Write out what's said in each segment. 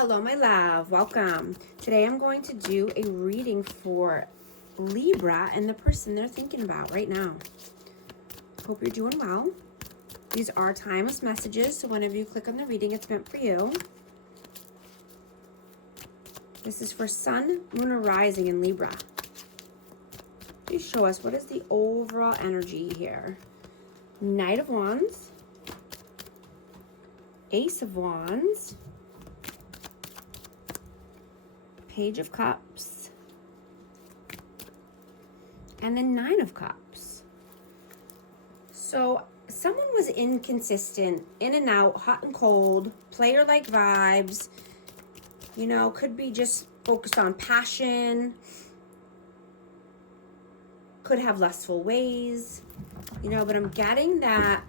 Hello, my love. Welcome. Today I'm going to do a reading for Libra and the person they're thinking about right now. Hope you're doing well. These are timeless messages, so whenever you click on the reading, it's meant for you. This is for Sun, Moon, or Rising in Libra. Please show us what is the overall energy here. Knight of Wands, Ace of Wands, Page of Cups, and then Nine of Cups. So someone was inconsistent, in and out, hot and cold, player-like vibes, you know, could be just focused on passion, could have lustful ways, you know, but I'm getting that,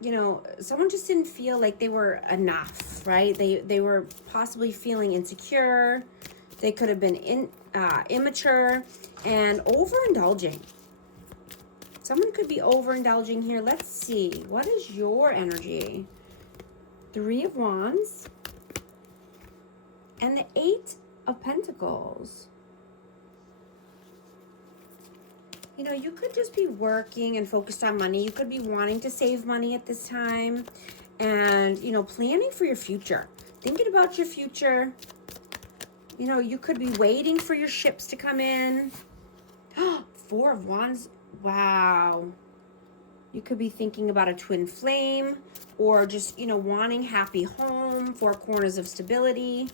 you know, someone just didn't feel like they were enough, right? They were possibly feeling insecure. They could have been immature and overindulging. Someone could be overindulging here. Let's see. What is your energy? Three of Wands and the Eight of Pentacles. You know, you could just be working and focused on money. You could be wanting to save money at this time and, you know, planning for your future. Thinking about your future. You know, you could be waiting for your ships to come in. Four of Wands. Wow. You could be thinking about a twin flame or just, you know, wanting happy home, four corners of stability.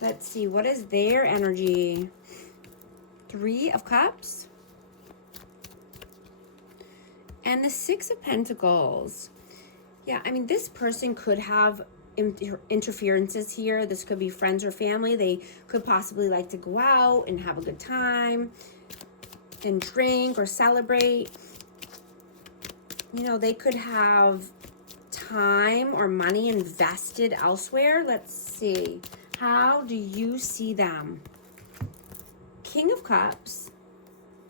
Let's see. What is their energy? Three of Cups. And the Six of Pentacles. Yeah, I mean, this person could have interferences here. This could be friends or family. They could possibly like to go out and have a good time and drink or celebrate. You know, they could have time or money invested elsewhere. Let's see. How do you see them? King of Cups,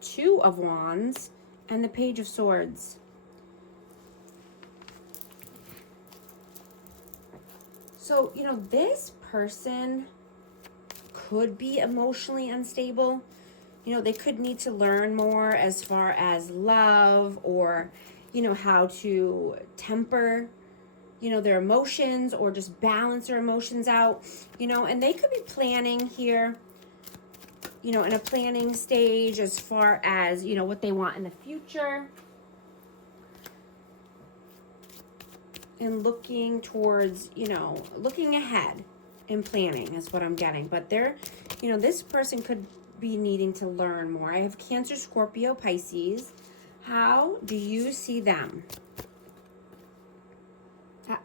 Two of Wands, and the Page of Swords. So, you know, this person could be emotionally unstable. You know, they could need to learn more as far as love or, you know, how to temper, you know, their emotions or just balance their emotions out, you know, and they could be planning here, you know, in a planning stage as far as, you know, what they want in the future. And looking towards, you know, looking ahead and planning is what I'm getting. But they're, you know, this person could be needing to learn more. I have Cancer, Scorpio, Pisces. How do you see them?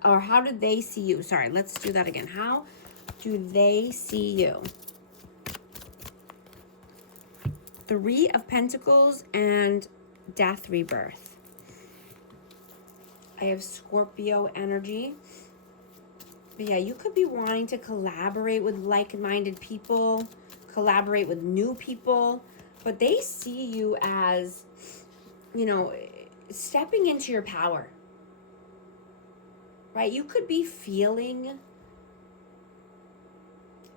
Or how do they see you? Sorry, let's do that again. How do they see you? Three of Pentacles and Death, Rebirth. I have Scorpio energy. But yeah, you could be wanting to collaborate with like-minded people, collaborate with new people, but they see you as, you know, stepping into your power, right? You could be feeling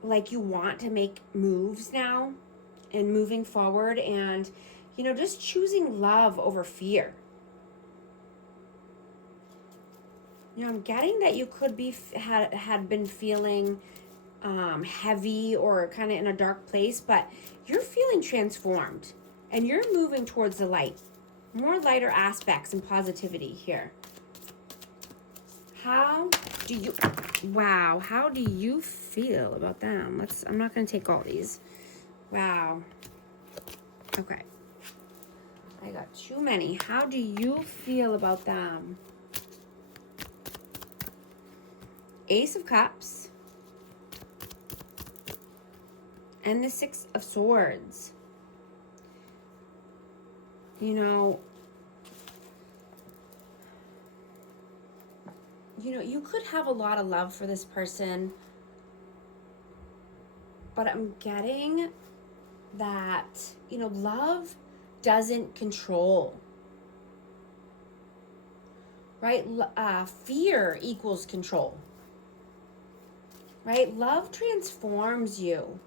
like you want to make moves now and moving forward and, you know, just choosing love over fear. You know, I'm getting that you could be had been feeling heavy or kind of in a dark place, but you're feeling transformed and you're moving towards the light. More lighter aspects and positivity here. How do you, wow, how do you feel about them? I'm not going to take all these. Wow. Okay. I got too many. How do you feel about them? Ace of Cups and the Six of Swords. You know, you could have a lot of love for this person, but I'm getting that, you know, love doesn't control, right? Fear equals control. right? Love transforms you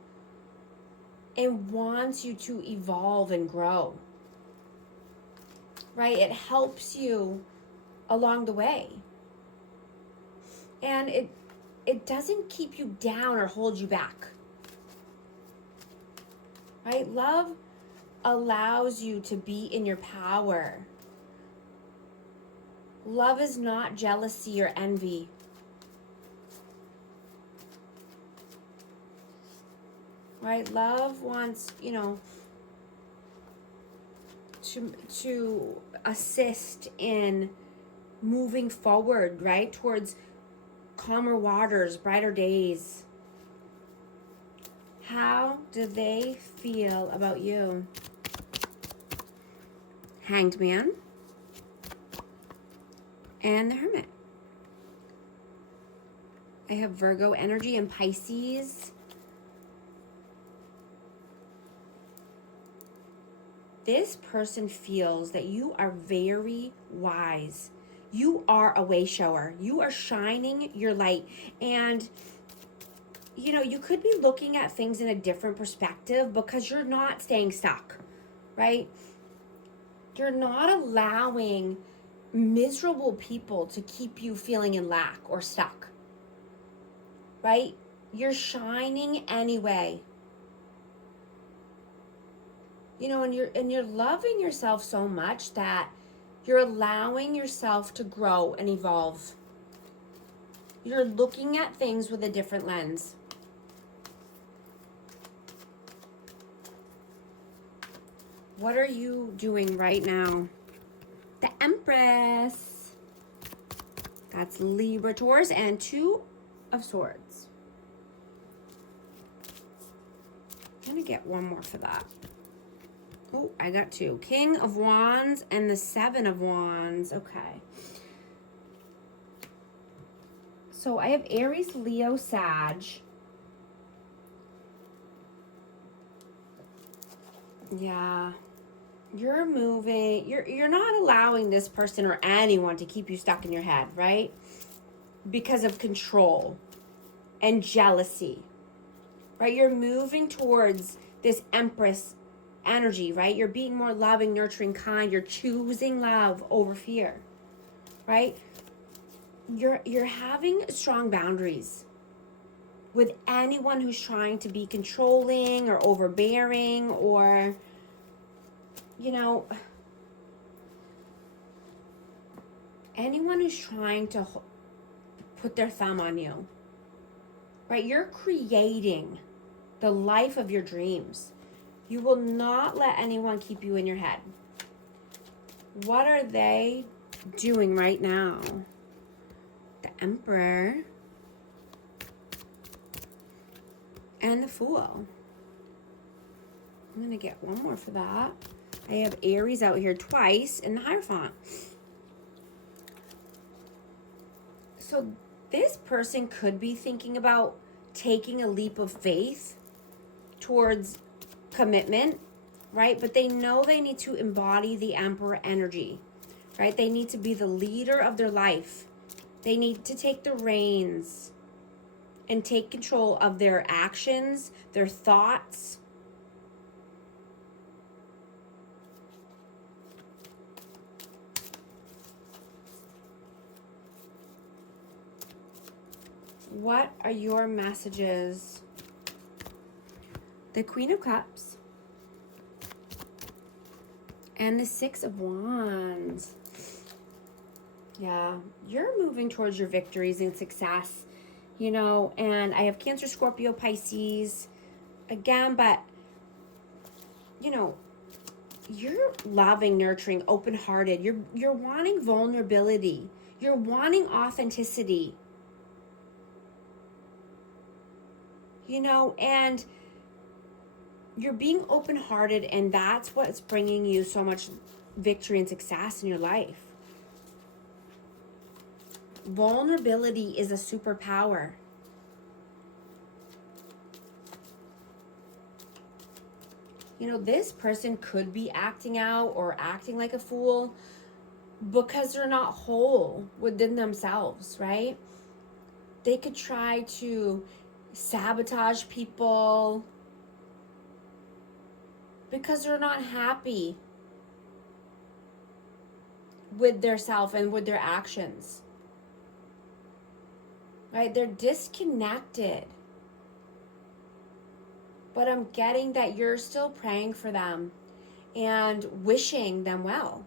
and wants you to evolve and grow, right? It helps you along the way. And it doesn't keep you down or hold you back, right? Love allows you to be in your power. Love is not jealousy or envy. Right? Love wants, to assist in moving forward, right? Towards calmer waters, brighter days. How do they feel about you? Hanged Man and the Hermit. I have Virgo energy and Pisces. This person feels that you are very wise. You are a way shower. You are shining your light. And, you could be looking at things in a different perspective because you're not staying stuck, right? You're not allowing miserable people to keep you feeling in lack or stuck, right? You're shining anyway. And you're loving yourself so much that you're allowing yourself to grow and evolve. You're looking at things with a different lens. What are you doing right now? The Empress. That's Libra, Taurus, and Two of Swords. I'm going to get one more for that. Oh, I got two. King of Wands and the Seven of Wands. Okay. So I have Aries, Leo, Sag. Yeah. You're moving. You're not allowing this person or anyone to keep you stuck in your head, right? Because of control and jealousy. Right? You're moving towards this Empress energy, right? You're being more loving, nurturing, kind. You're choosing love over fear, right? You're having strong boundaries with anyone who's trying to be controlling or overbearing or, anyone who's trying to put their thumb on you, right? You're creating the life of your dreams. You will not let anyone keep you in your head. What are they doing right now? The Emperor and the Fool. I'm going to get one more for that. I have Aries out here twice and the Hierophant. So this person could be thinking about taking a leap of faith towards commitment, right? But they know they need to embody the Emperor energy, right? They need to be the leader of their life. They need to take the reins and take control of their actions, their thoughts. What are your messages? The Queen of Cups and the Six of Wands. Yeah, you're moving towards your victories and success, and I have Cancer, Scorpio, Pisces again, but, you're loving, nurturing, open-hearted. You're wanting vulnerability. You're wanting authenticity. And you're being open-hearted, and that's what's bringing you so much victory and success in your life. Vulnerability is a superpower. This person could be acting out or acting like a fool because they're not whole within themselves, right? They could try to sabotage people because they're not happy with their self and with their actions. Right? They're disconnected. But I'm getting that you're still praying for them and wishing them well.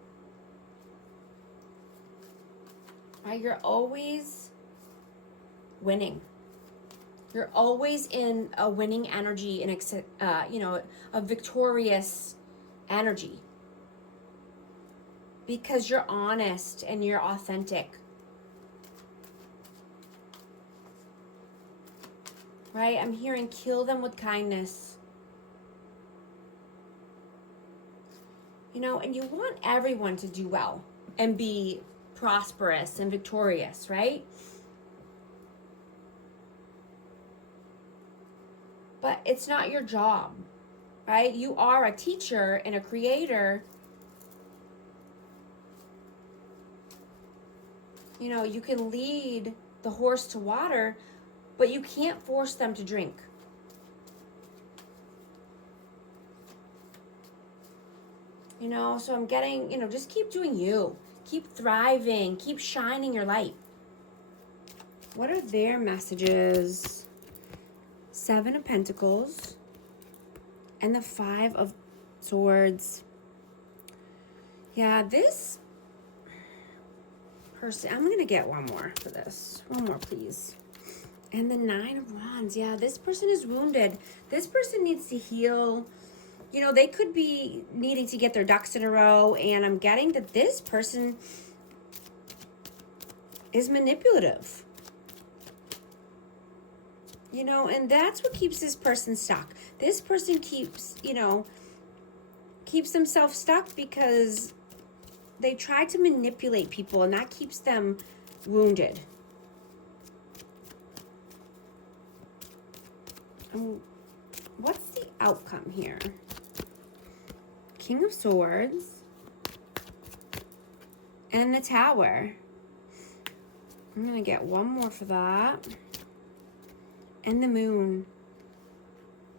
Right? You're always winning. You're always in a winning energy and a victorious energy. Because you're honest and you're authentic. Right? I'm hearing kill them with kindness. And you want everyone to do well and be prosperous and victorious, right? But it's not your job, right? You are a teacher and a creator. You can lead the horse to water, but you can't force them to drink. So I'm getting, just keep doing you. Keep thriving. Keep shining your light. What are their messages? 7 of Pentacles and the 5 of Swords. Yeah, this person, I'm going to get one more for this. One more, please. And the 9 of Wands. Yeah, this person is wounded. This person needs to heal. They could be needing to get their ducks in a row. And I'm getting that this person is manipulative. And that's what keeps this person stuck. This person keeps themselves stuck because they try to manipulate people, and that keeps them wounded. What's the outcome here? King of Swords and the Tower. I'm going to get one more for that. And the Moon.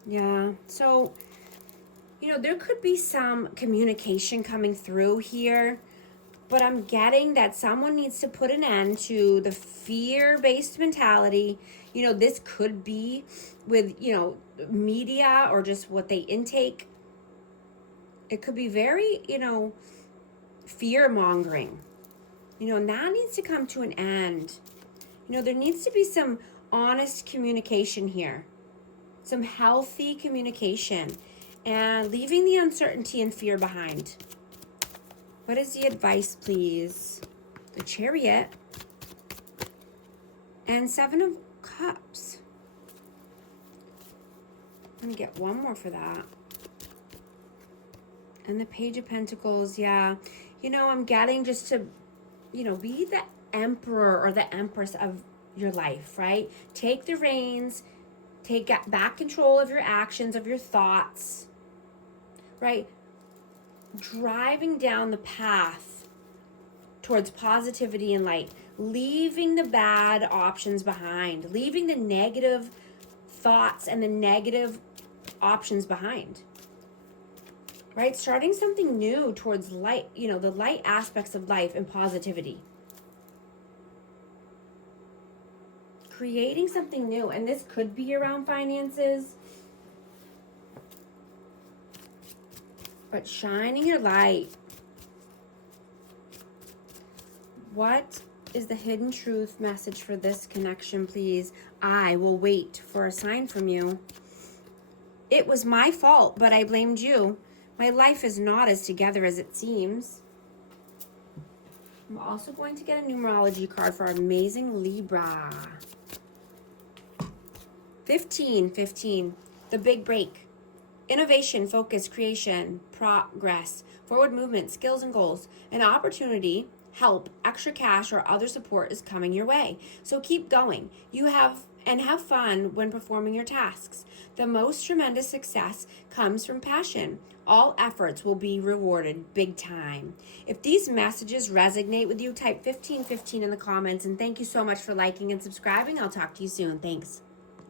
Yeah. So, there could be some communication coming through here. But I'm getting that someone needs to put an end to the fear-based mentality. This could be with, media or just what they intake. It could be very, fear-mongering. And that needs to come to an end. There needs to be some honest communication here. Some healthy communication. And leaving the uncertainty and fear behind. What is the advice, please? The Chariot. And 7 of Cups. I'm going to get one more for that. And the Page of Pentacles, yeah. I'm getting just to, be the emperor or the empress of your life, right? Take the reins. Take back control of your actions, of your thoughts, right? Driving down the path towards positivity and light, leaving the bad options behind, leaving the negative thoughts and the negative options behind, right? Starting something new towards light, the light aspects of life and positivity. Creating something new, and this could be around finances, but shining your light. What is the hidden truth message for this connection, please? I will wait for a sign from you. It was my fault, but I blamed you. My life is not as together as it seems. I'm also going to get a numerology card for our amazing Libra. 15, the big break. Innovation, focus, creation, progress, forward movement, skills and goals. An opportunity, help, extra cash, or other support is coming your way. So keep going. Have fun when performing your tasks. The most tremendous success comes from passion. All efforts will be rewarded big time. If these messages resonate with you, type 1515 in the comments. And thank you so much for liking and subscribing. I'll talk to you soon. Thanks.